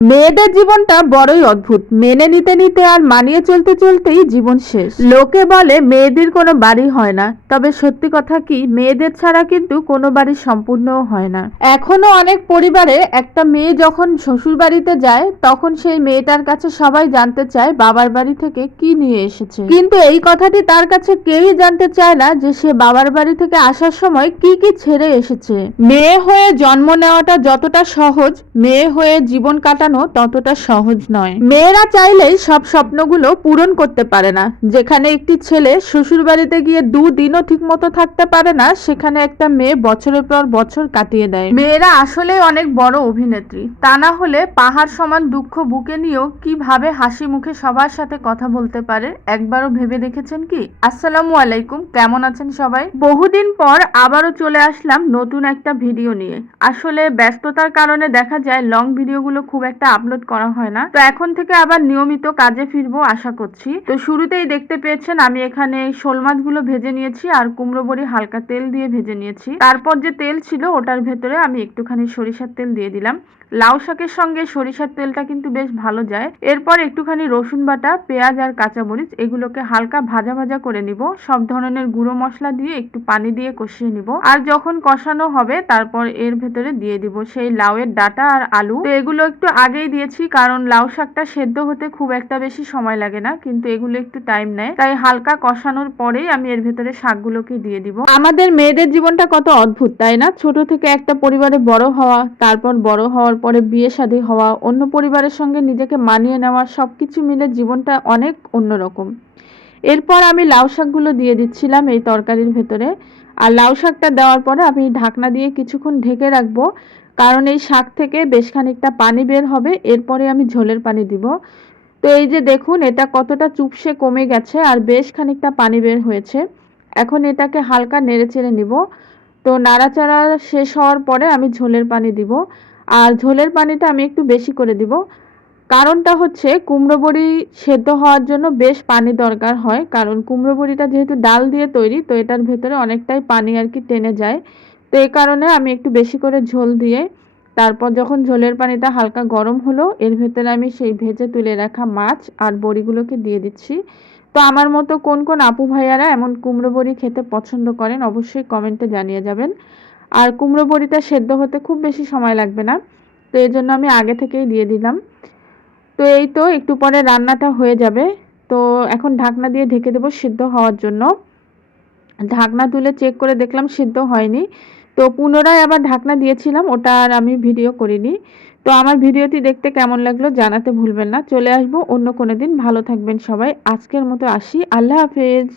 মেয়েদের জীবনটা বড়ই অদ্ভুত। মেনে নিতে নিতে আর মানিয়ে চলতে চলতেই জীবন শেষ। লোকে বলে মেয়েদের কোনো বাড়ি হয় না। তবে সত্যি কথা কি, মেয়েদের ছাড়া কিন্তু কোনো বাড়ি সম্পূর্ণও হয় না। এখনও অনেক পরিবারে একটা মেয়ে যখন শ্বশুর বাড়িতে যায়, তখন সেই মেয়েটার কাছে সবাই জানতে চায় বাবার বাড়ি থেকে কি নিয়ে এসেছে। কিন্তু এই কথাটি তার কাছে কেউই জানতে চায় না যে সে বাবার বাড়ি থেকে আসার সময় কি কি ছেড়ে এসেছে। মেয়ে হয়ে জন্ম নেওয়াটা যতটা সহজ, মেয়ে হয়ে জীবন কাটানো ততটা সহজ নয়। মেয়েরা চাইলেই সব স্বপ্নগুলো পূরণ করতে পারে না। যেখানে একটি ছেলে শ্বশুর বাড়িতে গিয়ে দুদিনও ঠিক মতো থাকতে পারে না, সেখানে একটা মেয়ে বছরের পর বছর কাটিয়ে দেয়। মেয়েরা আসলে অনেক বড় অভিনেত্রী। তা না হলে পাহাড় সমান দুঃখ বুকে নিয়েও কীভাবে হাসি মুখে সবার সাথে কথা বলতে পারে? একবারও ভেবে দেখেছেন কি? আসসালামু আলাইকুম, কেমন আছেন সবাই? বহুদিন পর আবারও চলে আসলাম নতুন একটা ভিডিও নিয়ে। আসলে ব্যস্ততার কারণে দেখা যায়, লং ভিডিওগুলো খুব একটা আপলোড করা হয় না। তো এখন থেকে আবার নিয়মিত কাজে ফিরবো আশা করছি। তো শুরুতেই দেখতে পেয়েছেন আমি এখানে শোল মাছগুলো ভেজে নিয়েছি আর কুমড়ো বড়ি হালকা তেল দিয়ে ভেজে নিয়েছি। তারপর যে তেল ছিল ওটার ভেতরে আমি একটুখানি সরিষার তেল দিয়ে দিলাম। লাউ শাকের সঙ্গে সরিষার তেলটা কিন্তু বেশ ভালো যায়। এরপর একটুখানি রসুন বাটা, পেঁয়াজ আর কাঁচামরিচ এগুলোকে হালকা ভাজা ভাজা করে নিব। সব ধরনের গুঁড়ো মশলা দিয়ে একটু পানি দিয়ে কষিয়ে নিব। আর যখন কষানো হবে তারপর এর ভেতরে দিয়ে দিব সেই লাউয়ের ডাটা আর আলু। তো এগুলো একটু আগেই দিয়েছি, কারণ লাউ শাকটা সেদ্ধ হতে খুব একটা বেশি সময় লাগে না, কিন্তু এগুলো একটু টাইম নেয়। তাই হালকা কষানোর পরেই আমি এর ভেতরে শাকগুলোকে দিয়ে দিব। আমাদের মেয়েদের জীবনটা কত অদ্ভুত, তাই না? ছোট থেকে একটা পরিবারে বড় হওয়া, তারপর বড় হওয়ার পরে বিয়ে শাদী হওয়া, অন্য পরিবারের সঙ্গে নিজেকে মানিয়ে নেওয়া, সবকিছু মিলে জীবনটা অনেক অন্যরকম। এরপর আমি লাউ শাকগুলো দিয়ে দিচ্ছিলাম এই তরকারির ভেতরে। আর লাউ শাকটা দেওয়ার পরে আমি ঢাকনা দিয়ে কিছুক্ষণ ঢেকে রাখব, কারণ এই শাক থেকে বেশ খানিকটা পানি বের হবে, এরপরে আমি ঝোলের পানি দিব। তো এই যে দেখুন, এটা কতটা চুপসে কমে গেছে আর বেশ খানিকটা পানি বের হয়েছে। এখন এটাকে হালকা নেড়ে চেড়ে নিব। তো নাড়াচাড়া শেষ হওয়ার পরে আমি ঝোলের পানি দিব। আর ঝোলের পানিটা আমি একটু বেশি করে দিব। কারণটা হচ্ছে কুমড়ো বড়ি সেদ্ধ হওয়ার জন্য বেশ পানি দরকার হয়, কারণ কুমড়ো বড়িটা যেহেতু ডাল দিয়ে তৈরি, তো এটার ভেতরে অনেকটাই পানি আর কি টেনে যায়। তো এই কারণে আমি একটু বেশি করে ঝোল দিয়ে, তারপর যখন ঝোলের পানিটা হালকা গরম হলো, এর ভেতরে আমি সেই ভেজে তুলে রাখা মাছ আর বড়িগুলোকে দিয়ে দিচ্ছি। তো আমার মতো কোন কোন আপু ভাইয়ারা এমন কুমড়ো বড়ি খেতে পছন্দ করেন, অবশ্যই কমেন্টে জানিয়ে যাবেন। আর কুমড়ো বড়িটা সেদ্ধ হতে খুব বেশি সময় লাগবে না, তো এই জন্য আমি আগে থেকেই দিয়ে দিলাম। তো এই তো একটু পরে রান্নাটা হয়ে যাবে। তো এখন ঢাকনা দিয়ে ঢেকে দেবো সিদ্ধ হওয়ার জন্য। ঢাকনা তুলে চেক করে দেখলাম সিদ্ধ হয়নি। তো পুনরায় আবার ঢাকনা দিয়েছিলাম, ওটা আর আমি ভিডিও করিনি। তো আমার ভিডিওটি দেখতে কেমন লাগল জানাতে ভুলবেন না। চলে আসব অন্য কোনো দিন। ভালো থাকবেন সবাই। আজকের মতো আসি। আল্লাহ হাফেজ।